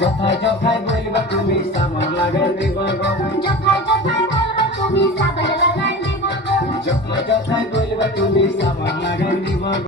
যথায় যথায় বলবে তুমি সাবান লাগাই দিব গো, যথায় যথায় বলবে তুমি সাবান লাগাই দিব গো, যথায় যথায় বলবে তুমি সাবান লাগাই দিব।